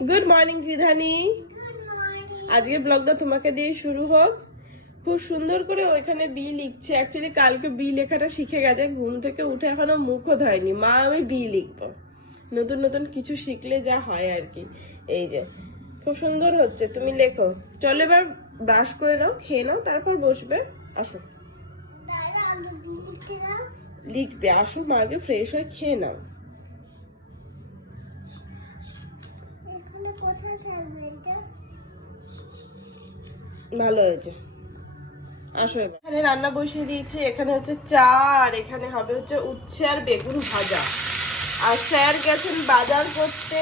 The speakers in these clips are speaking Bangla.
Good morning রিধানি। আজকে ব্লগটা তোমাকে দিয়ে শুরু হোক। খুব সুন্দর করে ওইখানে বি লিখছে। অ্যাকচুয়ালি কালকে বি লেখাটা শিখে গেছে, ঘুম থেকে উঠে এখনো মুখও ধয়নি। মা আমি বি লিখবো, নতুন নতুন কিছু শিখলে যা হয় আর কি। এই যে খুব সুন্দর হচ্ছে, তুমি লেখো। চলো এবার ব্রাশ করে নাও, খেয়ে নাও, তারপর বসবে। আসো লিখবে, আসো মা আগে ফ্রেশ হয়ে খেয়ে নাও। ভালো হয়েছে, আসো এবার। এখানে রান্না বসিয়ে দিয়েছি, এখানে হচ্ছে চা আর এখানে হবে হচ্ছে উচ্ছে আর বেগুন ভাজা। আর স্যার গেছেন বাজার করতে,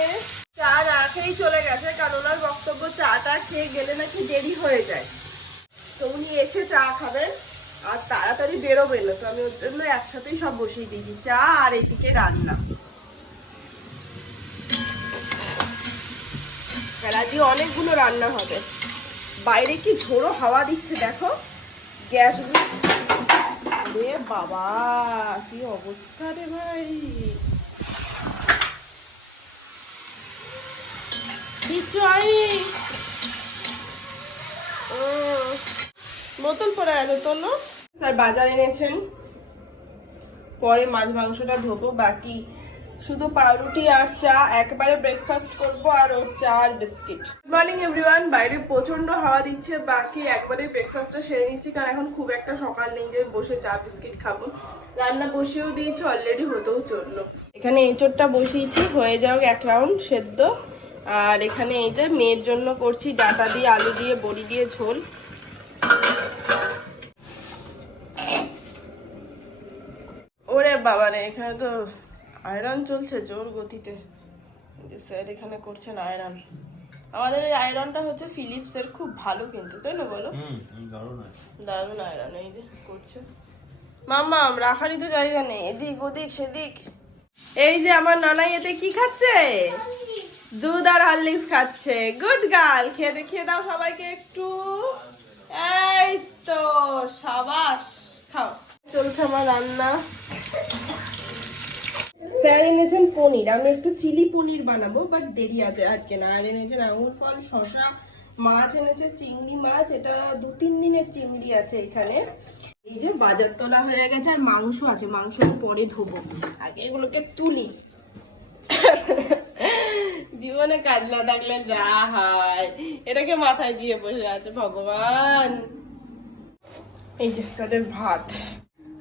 চা না খেয়েই চলে গেছে, কারণ ওনার বক্তব্য চাটা খেয়ে গেলে নাকি দেরি হয়ে যায়। তো উনি এসে চা খাবেন আর তাড়াতাড়ি বেরোবেন না, তো আমি ওর জন্য একসাথেই সব বসিয়ে দিয়েছি, চা আর এদিকে রান্না। আর আজকে অনেকগুলো রান্না হবে। বাইরে কি ঝোড়ো হাওয়া দিচ্ছে দেখো, গ্যাসগুলো। রে বাবা কি অবস্থা রে ভাই, বোতল পরে আছে তোলো। স্যার বাজার এনেছেন, পরে মাছ মাংসটা ধোবো, বাকি শুধু পাউরুটি আর চা, একবারে ব্রেকফাস্ট করবো আর ওর চা আর বিস্কিট। Good morning everyone. বাইরে প্রচন্ড হাওয়া দিচ্ছে, বাকি একবারে ব্রেকফাস্টটা সেরে নিচ্ছি, কারণ এখন খুব একটা সকাল নেই যে বসে চা বিস্কিট খাবো। রান্না বসিয়েও দিয়েছি, অলরেডি হতেও চললো। এখানে এঁচোড়টা বসিয়েছি, হয়ে যাও এক রাউন্ড সেদ্ধ। আর এখানে এই যে মেয়ের জন্য করছি ডাটা দিয়ে আলু দিয়ে বড়ি দিয়ে ঝোল। ওরে বাবারে, এখানে তো আয়রন চলছে জোর গতিতে। স্যার এখানে করছেন আয়রন। আমাদের এই আয়রনটা হচ্ছে ফিলিপসের, খুব ভালো কিন্তু, তাই না বলো? দারুণ আয়রন। এই যে করছে মাম্মা, রাখারই তো জায়গা নেই, এদিক ওদিক সেদিক। এই যে আমার নানা এতে কি খাচ্ছে, দুধ আর হরলিক্স খাচ্ছে। গুড গার্ল, খেয়ে দেখিয়ে দাও সবাইকে একটু। এই তো সাবাস, খাও। চলছে আমার রান্না। স্যার এনেছেন পনির, আমি একটু চিলি পনির বানাবো, বাট দেরি আছে আজকে না। আর এনেছেন আঙুর ফল, শশা, মাছ এনেছে চিংড়ি মাছ, এটা 2-3 দিনের চিংড়ি আছে এখানে। এই যে বাজার তোলা হয়ে গেছে, আর মাংস আছে, মাংসটা পরে ধোবো, আগে এগুলোকে তুলি। জীবনে কাজ না থাকলে যা হয়, এটাকে মাথায় দিয়ে বসে আছে ভগবান। এই যে স্যারের ভাত।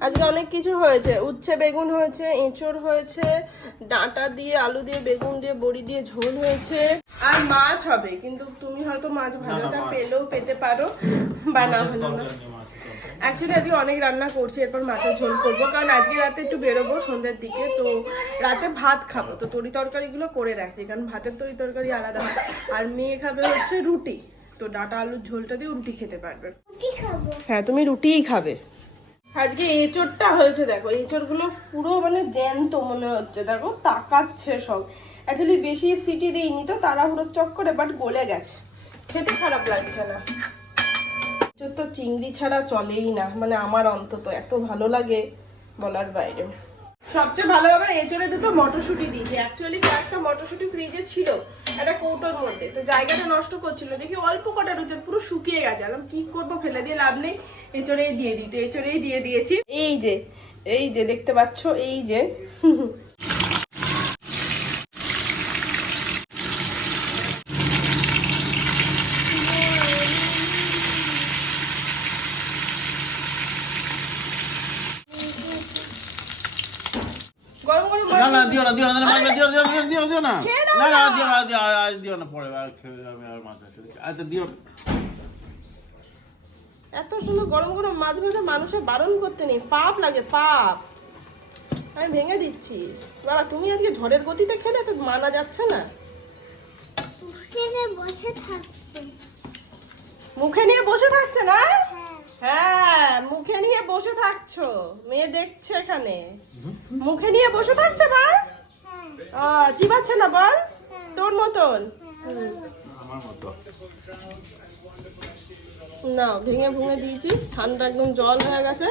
আজকে অনেক কিছু হয়েছে, উচ্ছে বেগুন হয়েছে, এঁচড় হয়েছে, ডাঁটা দিয়ে আলু দিয়ে বেগুন দিয়ে বড়ি দিয়ে ঝোল হয়েছে, আর মাছ হবে। কিন্তু তুমি হয়তো মাছ ভাজাটা পেলেও পেতে পারো, বা না হলো না। অ্যাকচুয়ালি আজকে অনেক রান্না করছি, এরপর মাছের ঝোল করবো, কারণ আজকে রাতে একটু বেরোবো সন্ধ্যের দিকে, তো রাতে ভাত খাবো, তো তরি তরকারিগুলো করে রাখছি, কারণ ভাতের তরি তরকারি আলাদা হয়। আর মেয়ে খাবে হচ্ছে রুটি, তো ডাঁটা আলুর ঝোলটা দিয়ে রুটি খেতে পারবে। হ্যাঁ, তুমি রুটিই খাবে। আজকে এঁচড়টা হয়েছে দেখো, এঁচড়গুলো পুরো মানে জ্যান্ত মনে হচ্ছে, দেখো তাকাচ্ছে সব। অ্যাকচুয়ালি বেশি সিটি দিইনি তো তাড়াহুড়োর চক্করে, বাট গলে গেছে, খেতে খারাপ লাগছে না। এঁচড় তো চিংড়ি ছাড়া চলেই না, মানে আমার অন্তত এত ভালো লাগে বলার বাইরে। সবচেয়ে ভালো আবার এঁচড়ে দুটো মটরশুঁটি দিয়েছি। অ্যাকচুয়ালি কয়েকটা মটরশুঁটি ফ্রিজে ছিল একটা কৌটোর মধ্যে, তো জায়গাটা নষ্ট করছিল, দেখি অল্প কটা রুচে পুরো শুকিয়ে গেছে। আমি কি করবো, ফেলে দিয়ে লাভ নেই, এঁচড়েই দিয়ে দিতে, এঁচড়েই দিয়ে দিয়েছি। এই যে দেখতে পাচ্ছ, এই যে এত সুন্দর গরম গরম মাছ ভাজা মানুষের বারণ করতে নেই, পাপ লাগে পাপ। আমি ভেঙে দিচ্ছি বাবা, তুমি আজকে ঝড়ের গতিতে খেলে তো মানা যাচ্ছে না। মুখে নিয়ে বসে থাকছে না? হ্যাঁ, মুখে নিয়ে বসে থাকছো, মেয়ে দেখছে এখানে। মুখে নিয়ে বসে থাকছে বা চিবাচ্ছে না বল, তোর মতন না। ভেঙে ভুঙে দিয়েছি, ঠান্ডা একদম জল হয়ে গেছে।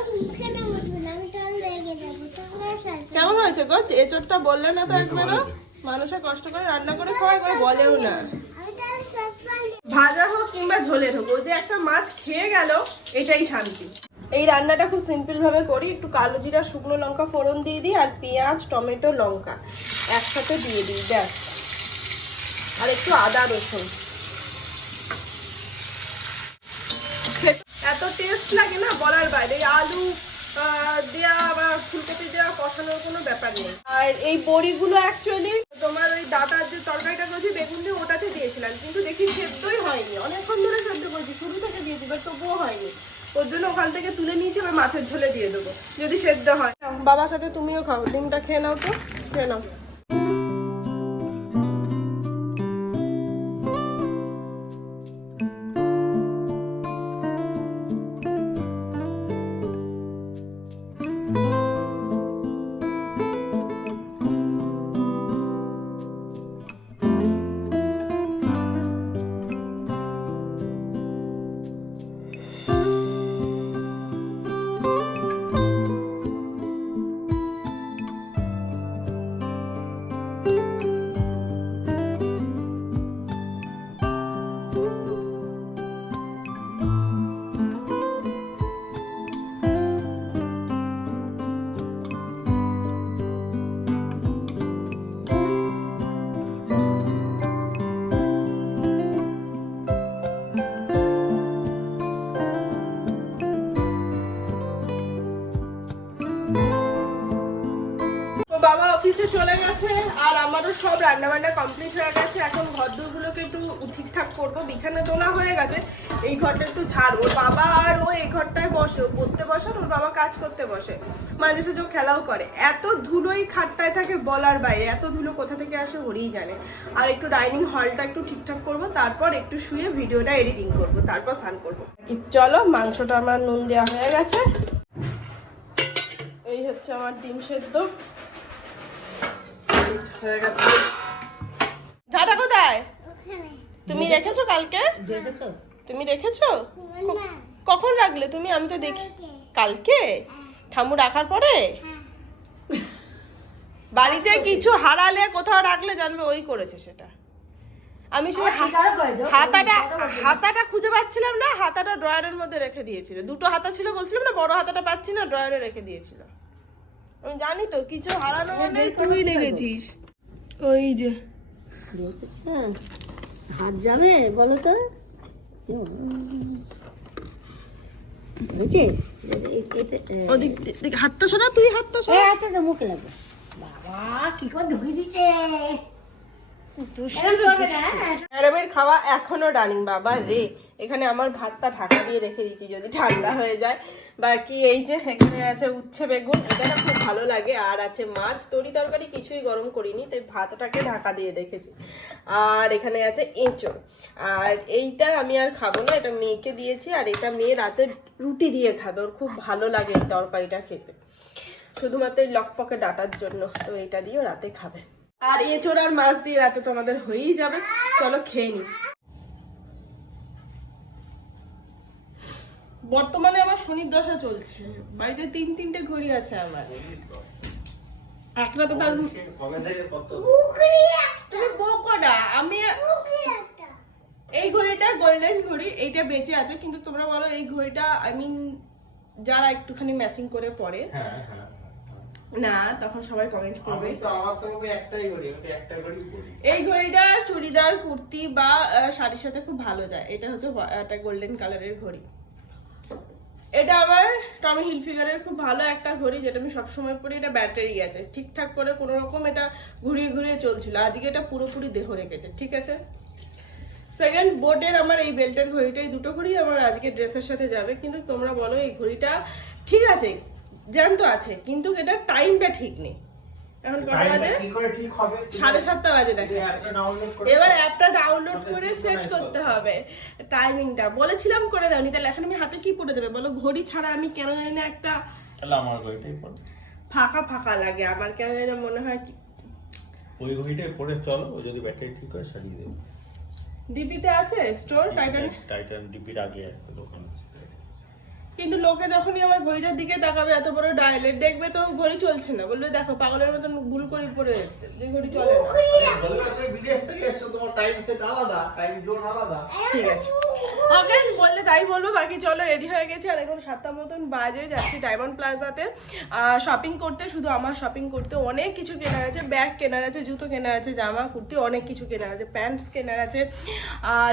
কেমন হয়েছে গো এঁচড়টা, বললে না তো একবারও? মানুষে কষ্ট করে রান্না করে খাওয়ায়, একবার বলেও না। ভাজা হোক কিংবা ঝোলের হোক, ও যে একটা মাছ খেয়ে গেল এটাই শান্তি। এই রান্নাটা খুব সিম্পল ভাবে করি, একটু কালো জিরা শুকনো লঙ্কা ফোড়ন দিয়ে দিই, আর পেঁয়াজ টমেটো লঙ্কা একসাথে দিয়ে দিই, ব্যাস। আর একটু আদা রসুন, এত টেস্ট লাগে না বলার বাইরে। আলু দেওয়া বা ফুলকপি দেওয়া কষানোর কোনো ব্যাপার নেই। আর এই বড়িগুলো অ্যাকচুয়ালি তোমার ওই ডাটার যে তরকারিটা করেছি বেগুন দিয়ে ওটাতে দিয়েছিলাম, কিন্তু দেখি সেদ্ধই হয়নি। অনেকক্ষণ ধরে সেদ্ধ করছি, শুরু থেকে দিয়েছি, বাট তবুও হয়নি। ওর জন্য ওখান থেকে তুলে নিয়েছি, এবার মাছের ঝোলে দিয়ে দেবো যদি সেদ্ধ হয়। বাবার সাথে তুমিও খাও, ডিমটা খেয়ে নাও, তো খেয়ে নাও। বাবা অফিসে চলে গেছে, আর আমারও সব রান্না বান্না কমপ্লিট হয়ে গেছে। এখন ঘরদোরগুলোকে একটু ঠিকঠাক করবো, বিছানা তোলা হয়ে গেছে, এই ঘরটা একটু ঝাড়বো। বাবা আর ও এই ঘরটায় বসে, পড়তে বসে, ওর বাবা কাজ করতে বসে, মাঝে সাঝে খেলাও করে। এত ধুলোই খাটটায় থাকে বলার বাইরে, এত ধুলো কোথা থেকে আসে ওরই জানে। আর একটু ডাইনিং হলটা একটু ঠিকঠাক করবো, তারপর একটু শুয়ে ভিডিওটা এডিটিং করবো, তারপর স্নান করবো। চলো, মাংসটা আমার নুন দেওয়া হয়ে গেছে। এই হচ্ছে আমার ডিম সেদ্ধ হয়ে গেছে। ঝাঁটা কোথায়? তুমি রেখেছো কালকে? তুমি রেখেছো? কখন রাখলে তুমি? আমি তো দেখি। কালকে ঠাম্মু রাখার পরে? বাড়িতে কিছু হারালে কোথাও রাখলে জানবে ওই করেছে সেটা। আমি সেই হাতাটা খুঁজে পাচ্ছিলাম না, হাতাটা ড্রয়ারের মধ্যে রেখে দিয়েছিল। দুটো হাতা ছিল বলছিলাম না, বড় হাতাটা পাচ্ছি না, ড্রয়ারে রেখে দিয়েছিল। আমি জানি তো, কিছু হারানো মানে তুই রেখেছিস। ওই যে হাত যাবে বলো তো, হাতটা সরা, তুই হাতটা সরা, হাতে তো মুখে লাগবে। বাবা কি করে ঢুকে দিচ্ছে। ম্যাডামের খাওয়া এখনো রানিং। বাবা রে, এখানে আমার ভাতটা ঢাকা দিয়ে রেখে দিচ্ছি যদি ঠান্ডা হয়ে যায়। বাকি এই যে এখানে আছে উচ্ছে বেগুন, এটা না খুব ভালো লাগে, আর আছে মাছ। তরকারি কিছুই গরম করিনি, তাই ভাতটাকে ঢাকা দিয়ে রেখেছি। আর এখানে আছে এঁচড়, আর এইটা আমি আর খাবো না, এটা মেয়েকে দিয়েছি। আর এটা মেয়ে রাতে রুটি দিয়ে খাবে, ওর খুব ভালো লাগে এই তরকারিটা খেতে, শুধুমাত্র এই লকপকে ডাটার জন্য। তো এটা দিয়েও রাতে খাবে। আর এঁচড় আর মাছ দিয়ে রাতে তোমাদের হয়েই যাবে। চলো খেয়ে নি। বর্তমানে আমার শনির দশা চলছে, বাড়িতে 3-3টে ঘড়ি আছে আমার। একটা তো তার তুমি বোকোডা, আমি এই ঘড়িটা গোল্ডেন ঘড়ি, এইটা বেঁচে আছে। কিন্তু তোমরা বলো এই ঘড়িটা, আই মিন যারা একটুখানি ম্যাচিং করে পরে না, তখন সবাই কমেন্ট করবে। এই ঘড়িটা চুড়িদার কুর্তি বা শাড়ির সাথে খুব ভালো যায়। এটা হচ্ছে একটা গোল্ডেন কালারের ঘড়ি। এটা আমার টমি হিলফিগারের খুব ভালো একটা ঘড়ি, যেটা আমি সবসময় পরি। এটা ব্যাটারি আছে, ঠিকঠাক করে কোনো রকম এটা ঘুরিয়ে ঘুরিয়ে চলছিল। আজকে এটা পুরোপুরি দেহ রেখেছে, ঠিক আছে। সেকেন্ড বোটের আমার এই বেল্টের ঘড়িটা, এই দুটো ঘড়ি আমার আজকে ড্রেসের সাথে যাবে। কিন্তু তোমরা বলো এই ঘড়িটা ঠিক আছে, জ্যান্ত আছে, কিন্তু এটা টাইমটা ঠিক নেই। এখন কটা বাজে? 7:30 বাজে দেখাচ্ছে। এবার অ্যাপটা ডাউনলোড করে সেট করতে হবে টাইমিংটা। বলেছিলাম করে দাওনি, তাহলে এখন আমি হাতে কি পড়ে যাবে বলো? ঘড়ি ছাড়া আমি কেন জানি না একটা ফাঁকা ফাঁকা লাগে আমার, কেন জানি মনে হয় ওই ঘড়িটাই পরে চলো, যদি ব্যাটারি ঠিক হয় সারিয়ে দেবো। ডিপিতে আছে স্টোর, টাইটান ডিপির আগে একটা দোকান আছে। কিন্তু লোকে যখনই আমার ঘড়িটার দিকে তাকাবে, এত বড় ডায়ালের দেখবে তো ঘড়ি চলছে না, বলবে দেখো পাগলের মতন ভুল করে পড়ে এসছে, যে ঘড়ি চলে না। বলবে তুমি বিদেশ থেকে এসছো, তোমার টাইম সেট আলাদা, টাইম জোন আলাদা। ঠিক আছে, ওকে বললে তাই বলবো। বাকি চলো, রেডি হয়ে গেছি আর এখন 7টা মতন বাজে, যাচ্ছি ডায়মন্ড প্লাজাতে শপিং করতে। শুধু আমার শপিং করতে, অনেক কিছু কেনার আছে, ব্যাগ কেনার আছে, জুতো কেনার আছে, জামা কুর্তি অনেক কিছু কেনার আছে, প্যান্টস কেনার আছে,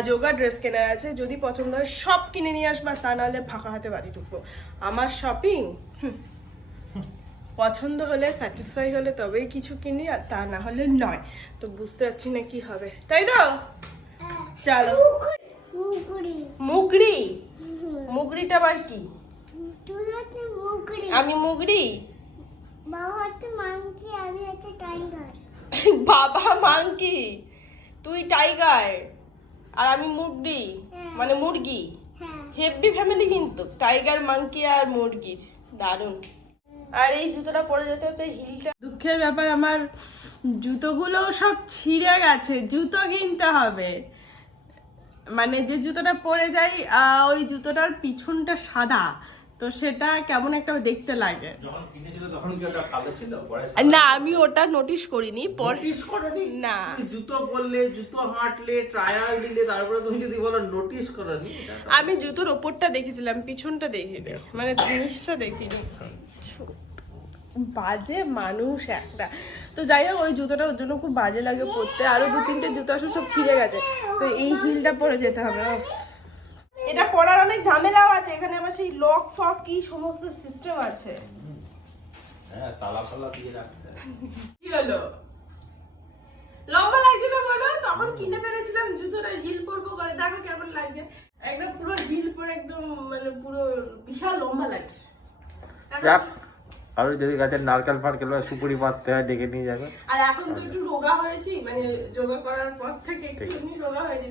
যোগা ড্রেস কেনার আছে। যদি পছন্দ হয় সব কিনে নিয়ে আসবা, তা নাহলে ফাঁকা হাতে বাড়ি ঢুকবো। আমার শপিং পছন্দ হলে, স্যাটিসফাই হলে তবেই কিছু কিনি, আর তা না হলে নয়। তো বুঝতে পারছি না কি হবে, তাই তো চলো। মুগড়ি, মুগড়িটা আবার কি? আমি মুগড়ি, বাবা মাংকি, তুই টাইগার আর আমি মুগড়ি, মানে মুরগি। হেভি ফ্যামিলি কিন্তু, টাইগার মাংকি আর মুরগির, দারুণ। আর এই জুতোটা পরে যেতে হচ্ছে, হিলটা। দুঃখের ব্যাপার, আমার জুতোগুলো সব ছিঁড়ে গেছে, জুতো কিনতে হবে। মানে যে জুতোটা পরে যাই, ওই জুতোটার পিছনটা সাদা, তো সেটা কেমন একটা দেখতে লাগে। যখন কিনেছিল তখন কি ওটা কালো ছিল? না, আমি ওটা নোটিস করিনি। নোটিস করনি? না, জুতো বললে, জুতো হাঁটলে, ট্রায়াল দিলে, তারপরে তুমি যদি বলো নোটিস করনি। আমি জুতোর ওপরটা দেখেছিলাম, পিছনটা দেখিনি, মানে জিনিসটা দেখিনি। বাজে মানুষ একটা। তো যাই হোক, ওই জুতোটা ওর জন্য খুব বাজে লাগে পরতে। আরো 2-3টে জুতো আসলে সব ছিঁড়ে গেছে, তো এই হিলটা পরে যেতে হবে। এটা পরার অনেক ঝামেলাও আছে, এখানে আবার সেই লক ফক কি সমস্ত সিস্টেম আছে। হ্যাঁ, তালা ফালা দিয়ে রাখতে। কি হলো, লম্বা লাগছিল বলো? তখন কিনে ফেলেছিলাম জুতোটা, হিল পরবো করে, দেখো কেমন লাগে। একদম পুরো হিল পরে একদম, মানে পুরো বিশাল লম্বা লাগছে। আর যদি গাছের নারকেল ফারকেল বা সুপুরি পাততে হয় ডেকে নিয়ে যাবে। আর এখন তো একটু রোগা হয়েছি, মানে যোগা করার পর থেকে একটু রোগা হয়েছে।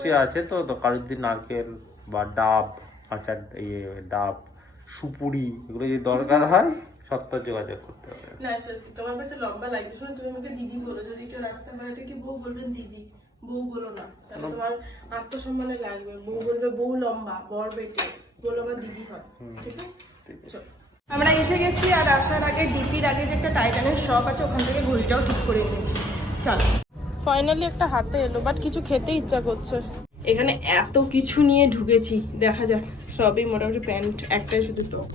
শীত আছে তো কারোর দিন নারকেল বা ডাব, কাঁচা ডাব, সুপুরি, এগুলো যদি দরকার হয় সত্তর যোগাযোগ করতে হবে। না সত্যি তোমার কাছে লম্বা লাগছে। শোনো, তুমি আমাকে দিদি বলো, যদি কেউ রাস্তা বাইরে কি বউ বলবেন দিদি, বউ বলো না, তাহলে তোমার আত্মসম্মানে লাগবে। বউ বলবে বউ লম্বা, বর বেটে, বলো আমার দিদি হয়। ঠিক আছে, চলো। আমরা এসে গেছি, আর আসার আগে ডিপির আগে যে একটা টাইটানের শপ আছে, ওখান থেকে ঘড়িটাও ঠিক করে এনেছি। চলো, ফাইনালি একটা হাতে এলো, বাট কিছু খেতে ইচ্ছা করছে। এখানে এত কিছু নিয়ে ঢুকেছি, দেখা যাক। সবই মোটামুটি প্যান্ট, একটাই শুধু টপ।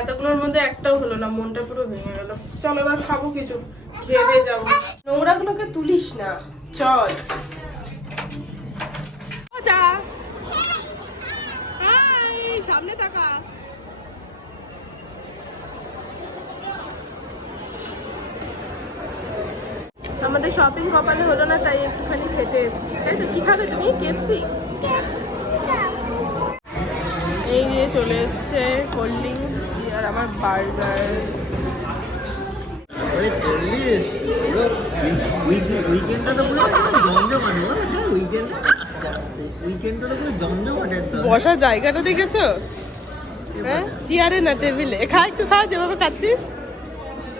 এতগুলোর মধ্যে একটাও হলো না, মনটা পুরো ভেঙে গেল। চলো এবার খাবো কিছু, খেয়ে দিয়ে যাবো। নোংরাগুলোকে তুলিস না, চল। সামনে তাকা। আমাদের শপিং কপালে হলো না, তাই একটুখানি খেতে এসেছি। তাই তো, কি খাবে তুমি? কেএফসি? এই নিয়ে চলে এসছে কোল্ড ড্রিঙ্কস আর আমার বার্গার। বসার জায়গাটা দেখেছো? হ্যাঁ, চেয়ারে না টেবিলে। খা, একটু খা, যেভাবে খাচ্ছিস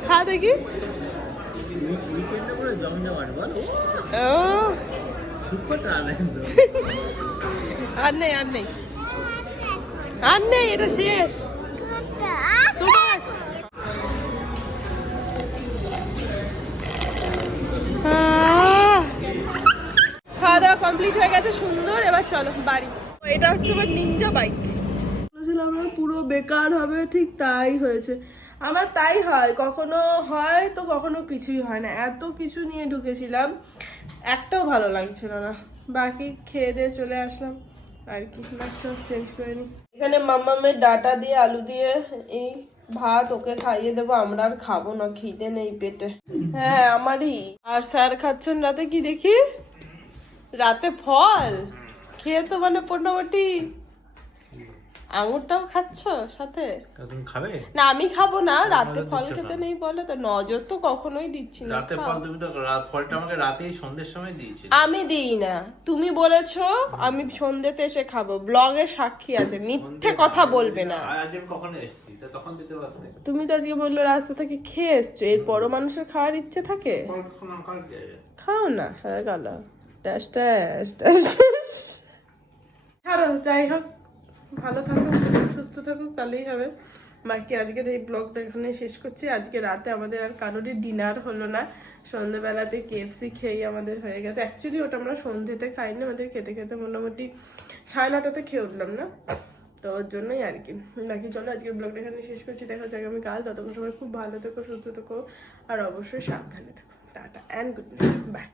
খা দেখি। আর নেই, আর নেই, আর নেই, এটা শেষ। খাওয়া দাওয়া কমপ্লিট হয়ে গেছে, সুন্দর। এবার চলো বাড়ি। এটা হচ্ছে আমার নিনজা বাইক। আমরা পুরো বেকার হবে, ঠিক তাই হয়েছে। আমার তাই হয়, কখনো হয় তো কখনো কিছুই হয় না। এত কিছু নিয়ে ঢুকেছিলাম, একটাও ভালো লাগছিল না। বাকি খেয়ে দিয়ে চলে আসলাম আর কি, চেঞ্জ করে নি। এখানে মাম্মামের ডাটা দিয়ে, আলু দিয়ে এই ভাত ওকে খাইয়ে দেবো। আমরা আর খাবো না, খিদে নেই পেটে। হ্যাঁ, আমারই। আর স্যার খাচ্ছেন রাতে কি দেখি, রাতে ফল খেয়ে তো মানে মোটামুটি আঙুরটাও খাচ্ছ সাথে? তুমি খাবে না, আমি খাবো না, রাতে ফল খেতে নেই বলে তো। নজর তো কখনোই দিচ্ছি না। রাতে ফল তুমি তো ফলটা আমাকে রাতেই সন্ধ্যের সময় দিয়েছিলে। আমি দিই না, তুমি বলেছো আমি সন্ধ্যেতে এসে খাবো। ব্লগে সাক্ষী আছে, মিথ্যে কথা বলবে না। আজ আমি কখন এসেছি, তখন দিতে পারতে। তুমি তো আজকে বললো রাস্তা থেকে খেয়ে এসছো, এরপরও মানুষের খাওয়ার ইচ্ছে থাকে। খাও না, হয়ে গেল। ছাড়ো, যাই হোক ভালো থাকুক, সুস্থ থাকুক, তাহলেই হবে। বাকি আজকের এই ব্লগটা এখানে শেষ করছি। আজকে রাতে আমাদের আর কারোরই ডিনার হলো না, সন্ধ্যেবেলাতে KFC খেয়েই আমাদের হয়ে গেছে। অ্যাকচুয়ালি ওটা আমরা সন্ধ্যেতে খাইনি, আমাদের খেতে খেতে মোটামুটি 9:30 খেয়ে উঠলাম না, তো ওর জন্যই আর কি। বাকি চলো আজকের ব্লগটা এখানে শেষ করছি, দেখা হচ্ছে আগামী কাল। ততক্ষণ সবাই খুব ভালো থেকো, সুস্থ থেকো, আর অবশ্যই সাবধানে থেকো। Tata and good night, by.